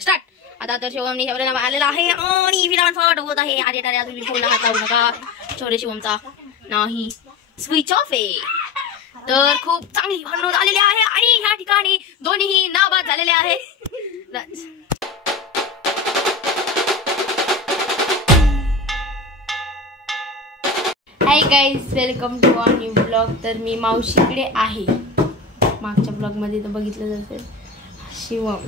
Start. आता तर शिवमनी शौर्याला आलेला आहे आणि विराट फट होत आहे. अरे टारे तुम्ही फोनला हात लावू नका. शौर्य शिवमचा नाही स्विच ऑफ आहे. तर खूप चांगली भांडण आलेली आहे आणि ह्या ठिकाणी दोन्हीही नाबाद झालेले आहे. Hi guys, welcome to our new blog. तर मी मावशीकडे आहे. मागच्या ब्लॉग मध्ये तर बघितलं असेल शिवम.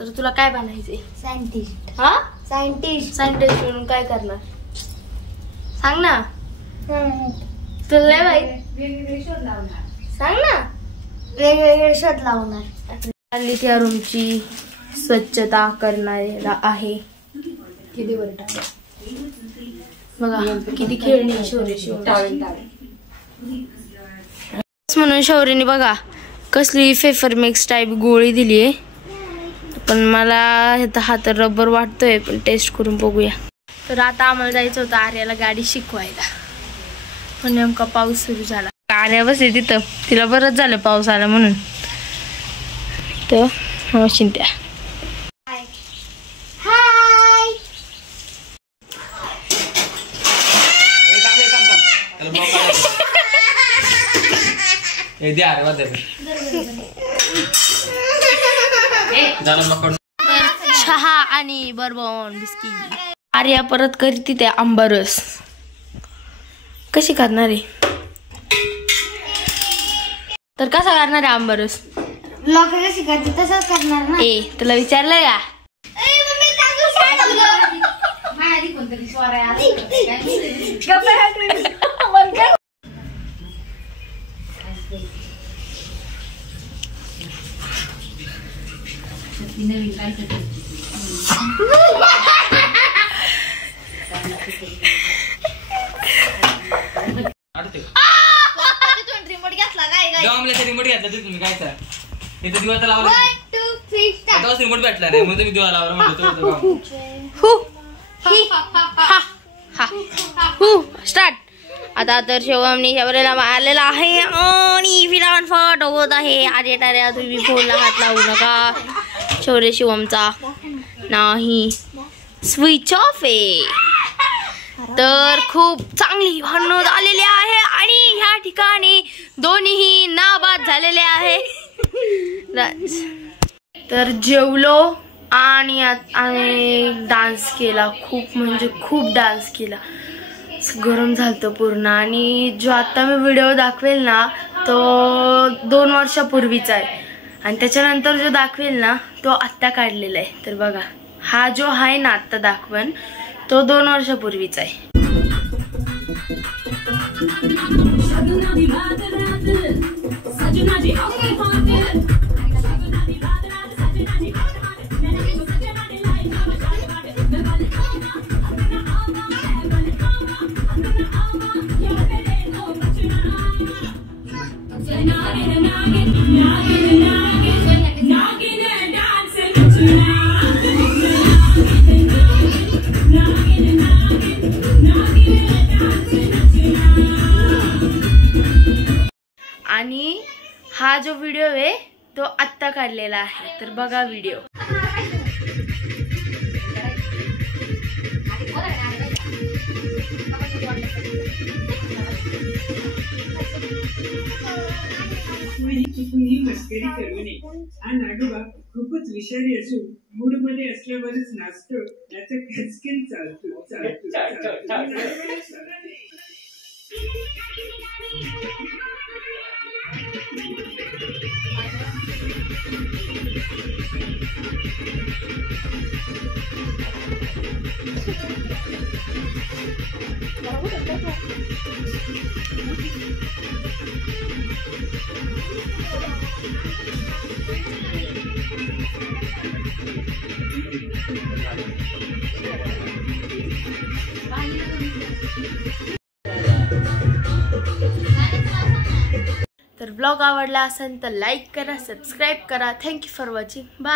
तर तुला काय बनायचंय? सायंटिस्ट. हा, सायंटिस्ट म्हणून काय करणार सांग ना. तुला नाही माहित? वेगवेगळे शोध लावणार. सांग ना. वेगवेगळे शोध लावणार. आणि त्या रूमची स्वच्छता करणारा आहे. किती बरं टाक बघा किती खेळणी शौर्य शिव म्हणून शौर्यने बघा कसली फेफरमेक्स टाईप गोळी दिली आहे. पण मला हा तर रबर वाटतोय, पण टेस्ट करून बघूया. तर आता आम्हाला जायचं होतं आर्याला गाडी शिकवायला, पण नेमका पाऊस सुरू झाला. आर्या बसली तिथं, तिला बरंच झालं पाऊस आला म्हणून. तर चिंत्या चहा आणि बर्बन बिस्किट. आर्या परत करीत त्या आंबारस कशी करणार आहे? तर कसा करणार आहे आंबारस? लोक कशी करते तसंच करणार ना. ए तुला विचारलं का? रिमोट घेतला तुम्ही काय सर इथे दिवा तर लावला. 1 2 3 स्टार्ट. रिमोट भेटला नाही म्हणून मी दिवा लावला म्हणतो. स्टार्ट. आता तर शिवमनी शौर्याला आलेला आहे आणि विराट फट होत आहे. अरे टारे तुम्ही फोनला हात लावू नका. शौर्य शिवमचा नाही स्विच ऑफ आहे. तर खूप चांगली भांडण आलेली आहे आणि ह्या ठिकाणी दोन्हीही नाबाद झालेले आहे. तर जेवलो आणि डान्स केला. खूप म्हणजे खूप डान्स केला. गरम झालतं पूर्ण. आणि जो आता मी व्हिडिओ दाखवेल ना तो 2 वर्षापूर्वीचा आहे आणि त्याच्यानंतर जो दाखवेल ना तो आत्ता काढलेला आहे. तर बघा हा जो आहे ना आत्ता दाखवण तो 2 वर्षापूर्वीचा आहे. आणि हा जो व्हिडिओ आहे तो आत्ता काढलेला आहे. तर बघा व्हिडिओ. मस्करी करू नये. हा नाडोबा खूपच विषारी असून मूड मध्ये असल्यावरच नाचतो. याचा खचकेन चालतो. तर ब्लॉग आवडला असेल तर लाईक करा, सबस्क्राईब करा. Thank you for watching. बाय.